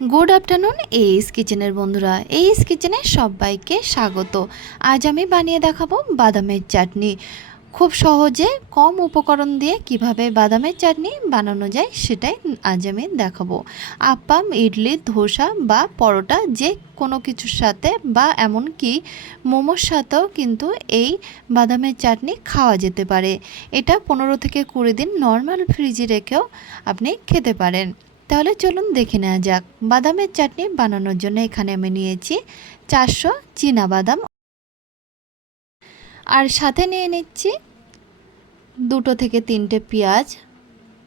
Good afternoon এইস কিচেনের বন্ধুরা। এইস কিচেনে সবাইকে স্বাগত। আজ আমি বানিয়ে দেখাবো বাদামের চাটনি। খুব সহজে কম উপকরণ দিয়ে কীভাবে বাদামের চাটনি বানানো যায় সেটাই আজ আমি দেখাবো। আপ্পাম ইডলি, ধোসা বা পরোটা যে কোনো কিছুর সাথে বা এমনকি মোমোর সাথেও কিন্তু এই বাদামের চাটনি খাওয়া যেতে পারে। এটা পনেরো থেকে কুড়ি দিন নর্মাল ফ্রিজে রেখেও আপনি খেতে পারেন। তাহলে চলুন দেখে নেওয়া যাক। বাদামের চাটনি বানানোর জন্য এখানে আমি নিয়েছি চারশো বাদাম। আর সাথে নিয়ে নিচ্ছি দুটো থেকে তিনটে পেঁয়াজ,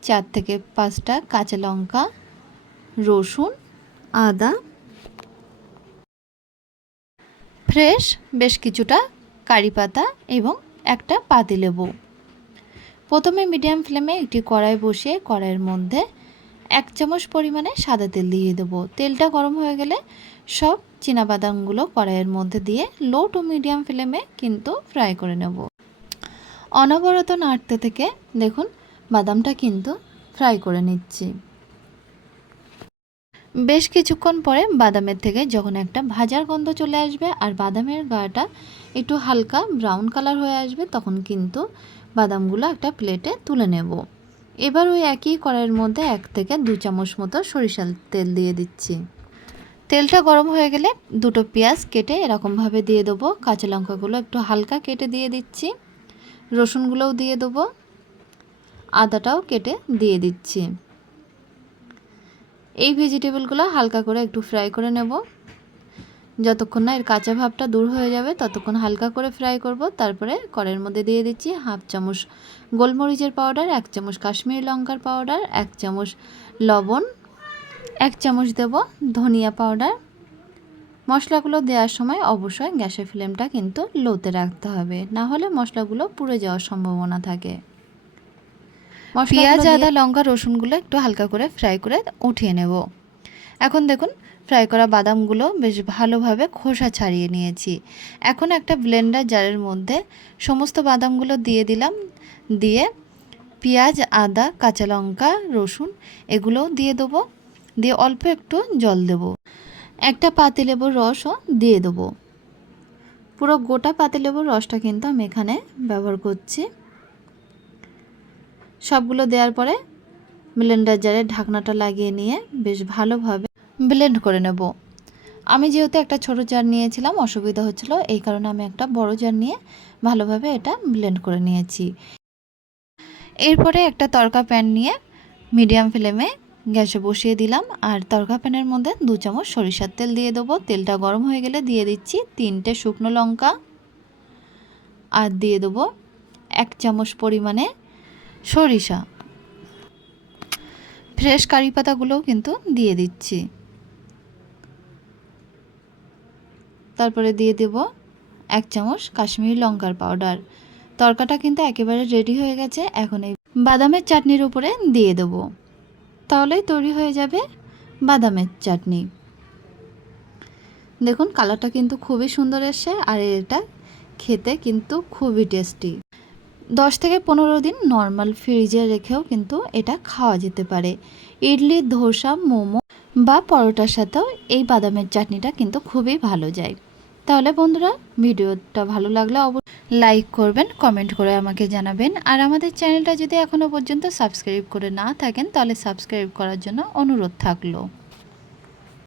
চার থেকে পাঁচটা কাঁচা লঙ্কা, রসুন, আদা। ফ্রেশ বেশ কিছুটা কারি পাতা এবং একটা পাতিলেবু। প্রথমে মিডিয়াম ফ্লেমে একটি কড়াই বসিয়ে কড়াইয়ের মধ্যে এক চামচ পরিমাণে সাদা তেল দিয়ে দেবো। তেলটা গরম হয়ে গেলে সব বাদামগুলো কড়াইয়ের মধ্যে দিয়ে লো টু মিডিয়াম ফ্লেমে কিন্তু ফ্রাই করে নেব। অনবরত নাড়তে থেকে দেখুন বাদামটা কিন্তু ফ্রাই করে নিচ্ছি। বেশ কিছুক্ষণ পরে বাদামের থেকে যখন একটা ভাজার গন্ধ চলে আসবে আর বাদামের গাটা একটু হালকা ব্রাউন কালার হয়ে আসবে তখন কিন্তু বাদামগুলো একটা প্লেটে তুলে নেব। এবার ওই একই কড়াইয়ের মধ্যে এক থেকে দু চামচ মতো সরিষার তেল দিয়ে দিচ্ছি। তেলটা গরম হয়ে গেলে দুটো পেঁয়াজ কেটে এরকমভাবে দিয়ে দেবো। কাঁচা লঙ্কাগুলো একটু হালকা কেটে দিয়ে দিচ্ছি। রসুনগুলোও দিয়ে দেবো। আদাটাও কেটে দিয়ে দিচ্ছি। এই ভেজিটেবলগুলো হালকা করে একটু ফ্রাই করে নেব। যতক্ষণ না এর কাঁচা ভাবটা দূর হয়ে যাবে ততক্ষণ হালকা করে ফ্রাই করব। তারপরে কড়াইয়ের মধ্যে দিয়ে দিচ্ছি হাফ চামচ গোলমরিচের পাউডার এক চামচ কাশ্মীরি লঙ্কার পাউডার এক চামচ লবণ এক চামচ দেব ধনিয়া পাউডার মশলাগুলো দেওয়ার সময় অবশ্যই গ্যাসের ফ্লেমটা কিন্তু লোতে রাখতে হবে না হলে মশলাগুলো পুড়ে যাওয়ার সম্ভাবনা থাকে। পেঁয়াজ আদা লঙ্কা রসুনগুলো একটু হালকা করে ফ্রাই করে উঠিয়ে নেব। এখন দেখুন ফ্রাই করা বাদামগুলো বেশ ভালোভাবে খোসা ছাড়িয়ে নিয়েছি। এখন একটা ব্লেন্ডার জারের মধ্যে সমস্ত বাদামগুলো দিয়ে দিলাম। দিয়ে পেঁয়াজ, আদা, কাঁচা লঙ্কা, রসুন এগুলোও দিয়ে দেবো। দিয়ে অল্প একটু জল দেবো। একটা পাতিলেবুর রসও দিয়ে দেবো। পুরো গোটা পাতিলেবুর রসটা কিন্তু আমি এখানে ব্যবহার করছি। সবগুলো দেওয়ার পরে ব্লেন্ডার জারে ঢাকনাটা লাগিয়ে নিয়ে বেশ ভালোভাবে ব্লেন্ড করে নেব। আমি যেহেতু একটা ছোট জার নিয়েছিলাম, অসুবিধা হচ্ছিল, এই কারণে আমি একটা বড় জার নিয়ে ভালোভাবে এটা ব্লেন্ড করে নিয়েছি। এরপরে একটা তরকা প্যান নিয়ে মিডিয়াম ফ্লেমে গ্যাসে বসিয়ে দিলাম, আর তরকা প্যানের মধ্যে দু চামচ সরিষার তেল দিয়ে দেবো। তেলটা গরম হয়ে গেলে দিয়ে দিচ্ছি তিনটে শুকনো লঙ্কা, আর দিয়ে দেবো এক চামচ পরিমাণে সরিষা। ফ্রেশ কারি পাতাগুলোও কিন্তু দিয়ে দিচ্ছি। তারপরে দিয়ে দেব এক চামচ কাশ্মীরি লঙ্কার পাউডার। তরকাটা কিন্তু একেবারে রেডি হয়ে গেছে, এখন এই বাদামের চাটনির উপরে দিয়ে দেব। তাহলেই তৈরি হয়ে যাবে বাদামের চাটনি। দেখুন, কালারটা কিন্তু খুবই সুন্দর এসছে আর এটা খেতে কিন্তু খুবই টেস্টি দশ থেকে পনেরো দিন নর্মাল ফ্রিজে রেখেও কিন্তু এটা খাওয়া যেতে পারে। ইডলি, ধোসা, মোমো বা পরোটার সাথেও এই বাদামের চাটনিটা কিন্তু খুবই ভালো যায়। তাহলে বন্ধুরা, ভিডিওটা ভালো লাগলে অবশ্যই লাইক করবেন, কমেন্ট করে আমাকে জানাবেন। আর আমাদের চ্যানেলটা যদি এখনও পর্যন্ত সাবস্ক্রাইব করে না থাকেন, তাহলে সাবস্ক্রাইব করার জন্য অনুরোধ থাকল।